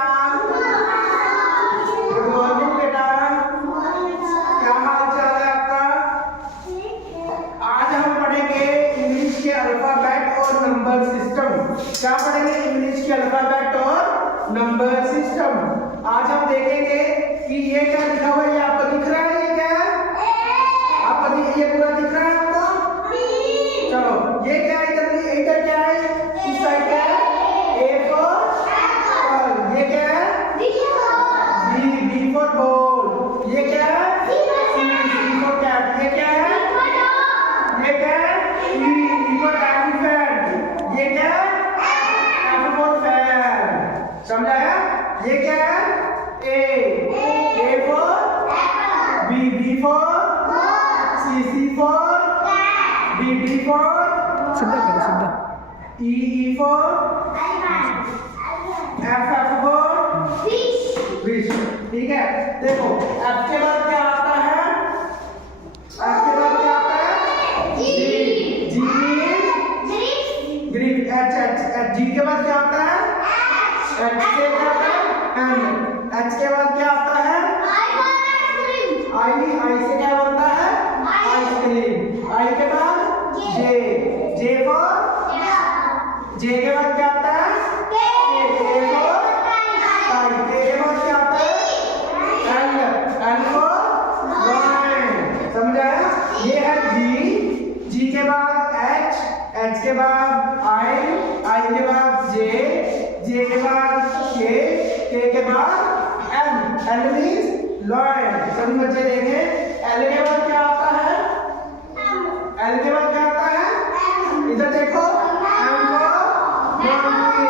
Good morning बेटा, क्या हाल चाल है आपका? आज हम पढ़ेंगे इंग्लिश के अल्फाबेट और नंबर सिस्टम। क्या पढ़ेंगे? इंग्लिश के अल्फाबेट और नंबर सिस्टम। आज हम देखेंगे कि ये क्या लिखा हुआ है। ये आपको दिख रहा है? ये क्या है आपको? ये पूरा दिख रहा है आपको? चलो, ये क्या है? इधर क्या है? इस साइड क्या है? A for apple. ये क्या है? B for ball. ये क्या है? C for cat. ये क्या है? ये क्या है? E for elephant. ये क्या है? F for fan. समझाया? ये क्या है? A for B for C for D for सीधा करो सीधा। E for F for fish. ठीक है, देखो एफ के बाद क्या आता है? एफ के बाद क्या आता है? जी मीन्स ग्रीप। एच जी के बाद क्या आता है? एच से क्या आता है? एन। एच के बाद क्या आता है? आई से क्या बनता है? आइसक्रीम। आई के बाद जे फॉर जे के बाद क्या आता है? के फॉर काइट। के बाद क्या आता है? L for lion. समझाया? ये है जी के बाद एच के बाद आई के बाद जे के बाद के के बाद एल मींस लायन। सभी बच्चे देखें, एल के बाद क्या आता है? एल के बाद क्या आता है? इधर देखो, एम फॉर मॉन्की।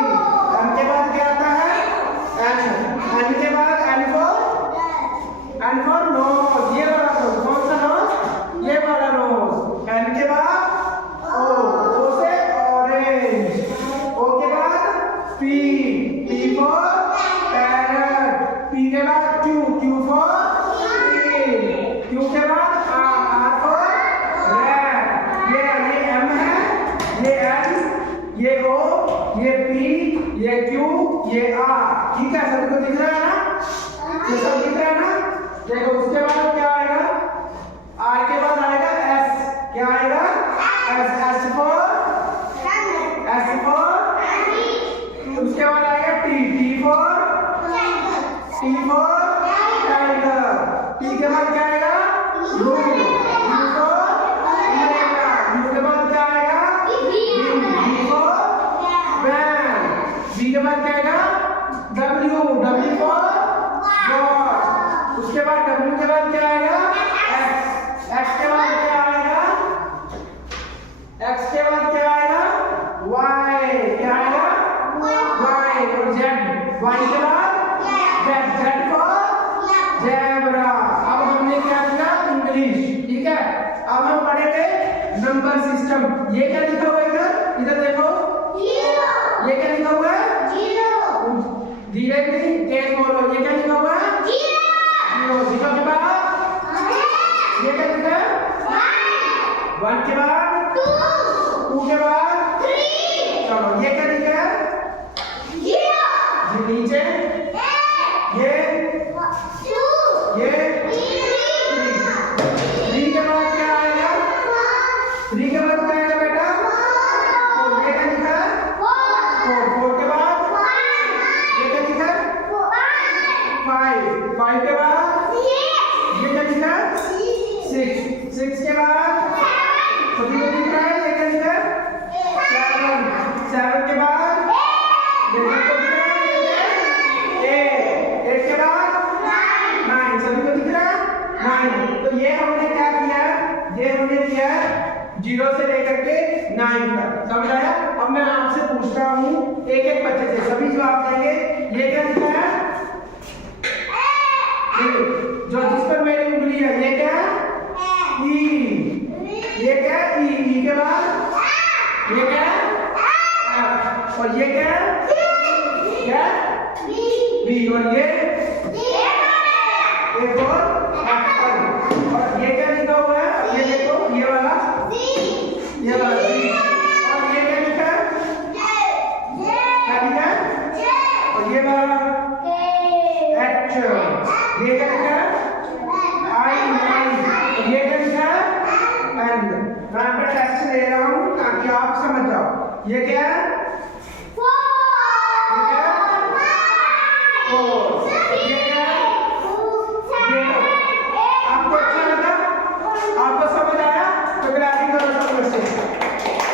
एम के बाद क्या आता है? एन के बाद एन फॉर नोज। ये वाला नोज। कौन सा नोज? ये वाला नोज। एन के बाद ओ से ऑरेंज। ओ के बाद पी फॉर पैरट। पी के बाद क्यू फॉर क्यू के बाद आर फॉर रैट। ये एम है, ये एन, ये ओ, ये पी, ये क्यू, ये आर। ठीक है, सभी को दिख रहा है ना? ये सब दिख रहा है ना? देखो उसके बाद क्या आएगा? आर के बाद आएगा एस। क्या आएगा? एस फॉर उसके बाद आएगा टी फॉर टाइगर। टी के बाद क्या आएगा? You for America. यू के बाद क्या आएगा? B for van. बी के बाद क्या आएगा? W for God. उसके बाद डब्ल्यू के बाद क्या आएगा? एक्स के बाद क्या आएगा? एक्स के बाद क्या आएगा? वाई। क्या आएगा? वाई। और जेड। वाई के बाद जेड फॉर ज़ेब्रा। अब हमने क्या किया? इंग्लिश। ठीक है, अब हम पढ़ेंगे नंबर सिस्टम। ये क्या लिखा हुआ है इधर? इधर देखो, ये क्या लिखा हुआ है? धीरे नहीं, तेज बोलो। ये क्या लिखा हुआ है? जीरो। जीरो के बाद ये क्या लिखा है? 1 के बाद 2 के बाद 3। चलो, ये क्या लिखा है? जी नीचे ये 3 के बाद क्या आएगा? 3 के बाद क्या आएगा बेटा? और ये क्या लिखा है? 4 के बाद ये क्या लिखा है? 5 के बाद ये क्या लिखा है? 6 के बाद सभी को दिख रहा है? ये क्या लिखा है? 7 के बाद ये सबको दिख रहा है? 8 के बाद 9। सभी को दिख रहा है? 9। तो ये हमने क्या किया है? ये हमने किया है 0 से लेकर के 9 तक। समझाया? अब मैं आपसे पूछता हूँ एक बच्चे से, सभी जवाब देंगे। ये क्या लिखा है? जो जिस पर मेरी उंगली है, ये क्या है? ई। ये क्या है? ई के बाद ये क्या है? एफ। और ये क्या है? क्या? बी। और ये फॉर एप्पल। और ये क्या लिखा हुआ है? ये देखो, ये वाला सी। और ये क्या लिखा है? क्या लिखा है? और ये वाला एच, ये क्या लिखा है आई नाइन, ये क्या लिखा है एन। मैं पे टेस्ट ले रहा हूँ ताकि आप समझ जाओ ये क्या